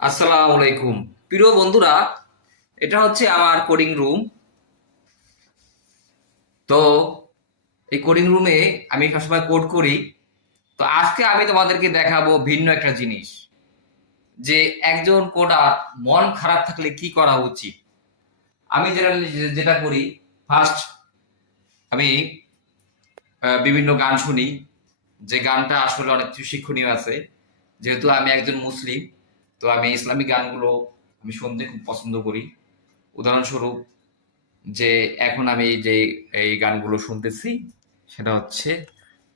আসসালামু আলাইকুম প্রিয় বন্ধুরা। এটা হচ্ছে আমার কোডিং রুম। তো এই কোডিং রুমে আমি সবসময় কোড করি। তো আজকে আমি তোমাদেরকে দেখাবো ভিন্ন একটা জিনিস, যে একজন কোডার মন খারাপ থাকলে কি করা উচিত। আমি যেটা যেটা করি, ফার্স্ট আমি বিভিন্ন গান শুনি, যে গানটা আসলে অনেক কিছু শিক্ষণীয় আছে। যেহেতু আমি একজন মুসলিম, তো আমি ইসলামিক গানগুলো আমি শুনতে খুব পছন্দ করি। উদাহরণস্বরূপ, যে এখন আমি যে এই গানগুলো শুনতেছি সেটা হচ্ছে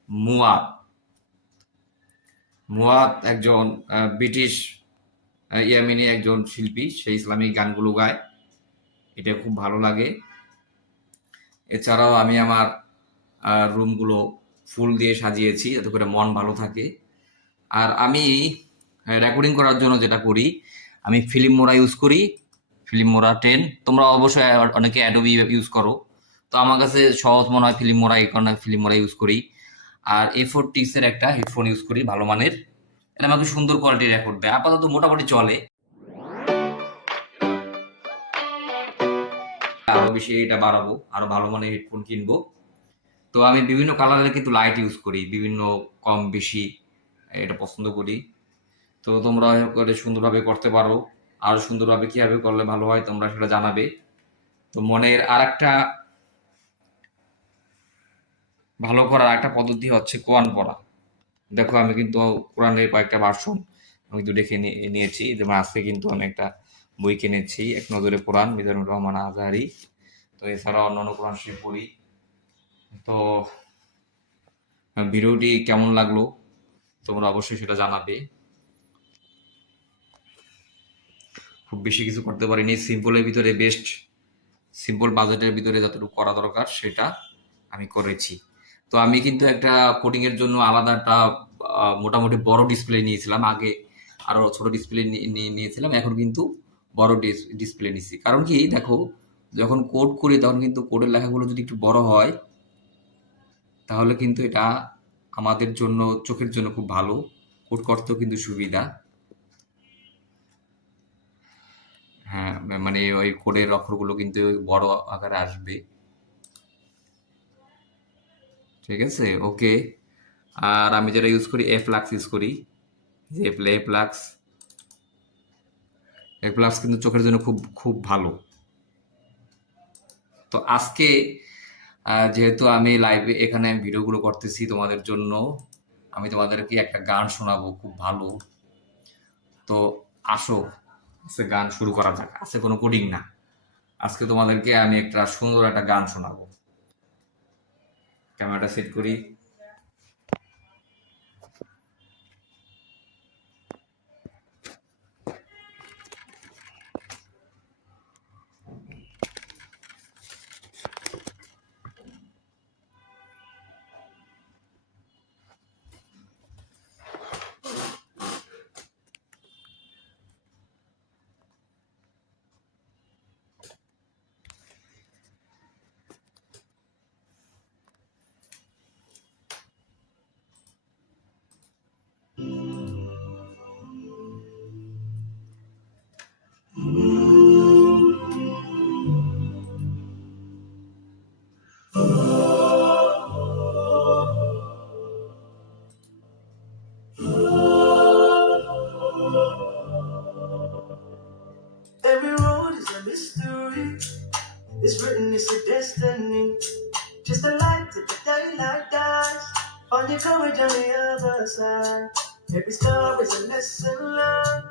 মুয়াত। মুয়াত একজন ব্রিটিশ ইয়ামিনী একজন শিল্পী, সে ইসলামিক গানগুলো গায়, এটা খুব ভালো লাগে। এছাড়াও আমি আমার রুমগুলো ফুল দিয়ে সাজিয়েছি যাতে করে মন ভালো থাকে। আর আমি রেকর্ডিং করার জন্য যেটা করি, আমি ফিল্ম মোরা ইউজ করি, ফিল্ম মোরা 10। তোমরা অবশ্যই অনেকে অ্যাডোবি ইউজ করো, তো আমার কাছে সহজ মনে হয় ফিল্ম মোরা, এই কারণে আমি ফিল্ম মোরা ইউজ করি। আর A4 এর একটা হেডফোন ইউজ করি ভালো মানের, এটা আমাকে সুন্দর কোয়ালিটি রেকর্ড দেয়, আপাতত মোটামুটি চলে। আরো বেশি এটা বাড়াবো, আরো ভালো মানের হেডফোন কিনবো। তো আমি বিভিন্ন কালারের কিন্তু লাইট ইউজ করি, বিভিন্ন কম বেশি এটা পছন্দ করি। তো তোমরা করে সুন্দরভাবে করতে পারো। আরো সুন্দরভাবে কিভাবে করলে ভালো হয় তোমরা সেটা জানাবে। তো মনের আর একটা ভালো করার একটা পদ্ধতি হচ্ছে কোরআন পড়া। দেখো আমি কিন্তু কোরআনের কয়েকটা ভার্সন আমি কিন্তু দেখে নিয়েছি। যেমন আজকে কিন্তু আমি একটা বই কিনেছি, এক নজরে কোরআন, মিজানুর রহমান আজহারি। তো এছাড়া অন্যান্য কোরআন শরীফ পড়ি। তো ভিডিওটি কেমন লাগলো তোমরা অবশ্যই সেটা জানাবে। খুব বেশি কিছু করতে পারিনি, সিম্পলের ভিতরে বেস্ট, সিম্পল বাজেটের ভিতরে যতটুকু করা দরকার সেটা আমি করেছি। তো আমি কিন্তু একটা কোডিং এর জন্য আলাদা একটা মোটামুটি বড় ডিসপ্লে নিয়েছিলাম আগে। আরো ছোট ডিসপ্লে নিয়েছিলাম, এখন কিন্তু বড় ডিসপ্লে নিছি। কারণ কি দেখো, যখন কোড করি তখন কিন্তু কোডের লেখাগুলো যদি একটু বড় হয় তাহলে কিন্তু এটা আমাদের জন্য, চোখের জন্য খুব ভালো, কোড করতেও কিন্তু সুবিধা। হ্যাঁ, মানে ওই কোডের অক্ষরগুলো কিন্তু বড় আকারে আসবে। ঠিক আছে, ওকে। আর আমি যেটা ইউজ করি, এফ্লাক্স ইউজ করি, যে এফ্লাক্স, এফ্লাক্স কিন্তু চোখের জন্য খুব খুব ভালো। তো আজকে যেহেতু আমি লাইভে এখানে ভিডিওগুলো করতেছি তোমাদের জন্য, আমি তোমাদেরকে একটা গান শোনাবো খুব ভালো। তো আসো আজকে গান শুরু করা যাক। আজকে কোনো কোডিং না, আজকে তোমাদেরকে আমি একটা সুন্দর একটা গান শোনাবো। ক্যামেরাটা সেট করি। Every road is a mystery. It's written, it's a destiny. Just a light till the daylight dies. Find your courage on the other side. Every star is a lesson learned.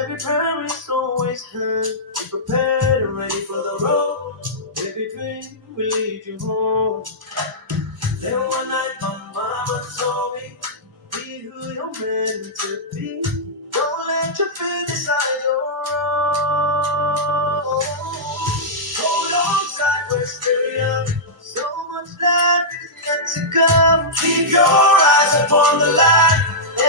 Every prayer is always heard. Be prepared and ready for the road. Every dream will lead you home. Then one night my mama told me, be who you're meant to be. Don't let your fear decide your own. Hold on tight, we're still young. So much life is yet to come. Keep your eyes upon the light.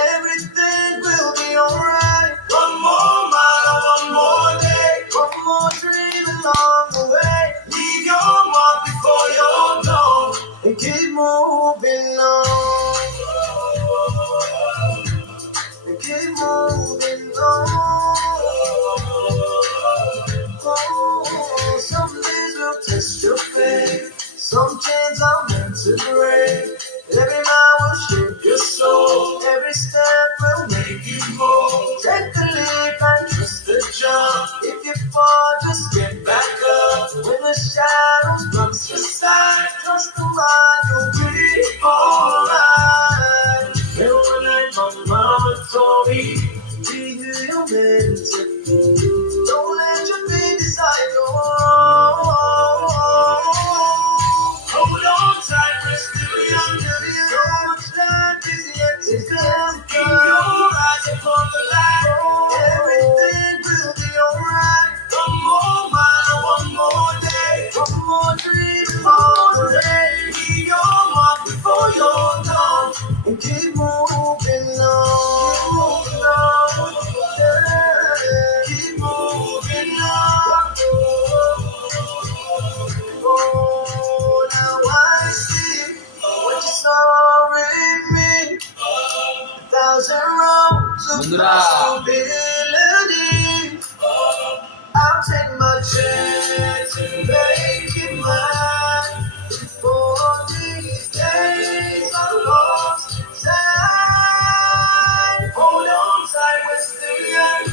Everything will be alright. One more mile, one more day. One more dream along the way. Leave your mark before you're gone. And keep moving on. And keep moving on. Take the lead and trust the jump. If you fall, just get back up. When the shadows box your side, trust the mind, you'll be alright. Remember that my mama told me, be who you're meant to be. Don't let your feet decide your hold on tight, we're still young. So much life is yet to come. Keep your eyes upon the light. Everything will be alright. One more mile, one more day. One more dream, one more day. Leave your mark before you're gone. And keep moving on. Keep moving on. Yeah. Keep moving on. Oh, now I see what you saw in me. 1,000 rounds of বন্ধুরা possibility. I'll take my chance and make it mine. Before these days are lost in time. Hold on tight, we're still young.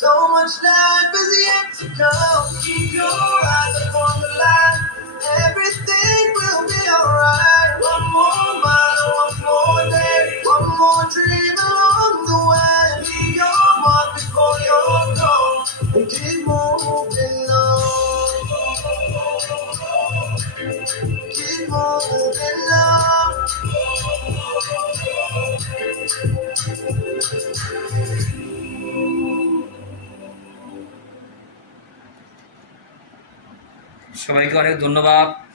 So much life is yet to come. Keep your eyes upon the light. Everything will be alright. One more mile, one more day, one more dream along the way. Leave your mark before you're gone, and keep moving on. Keep moving on. সবাইকে অনেক ধন্যবাদ।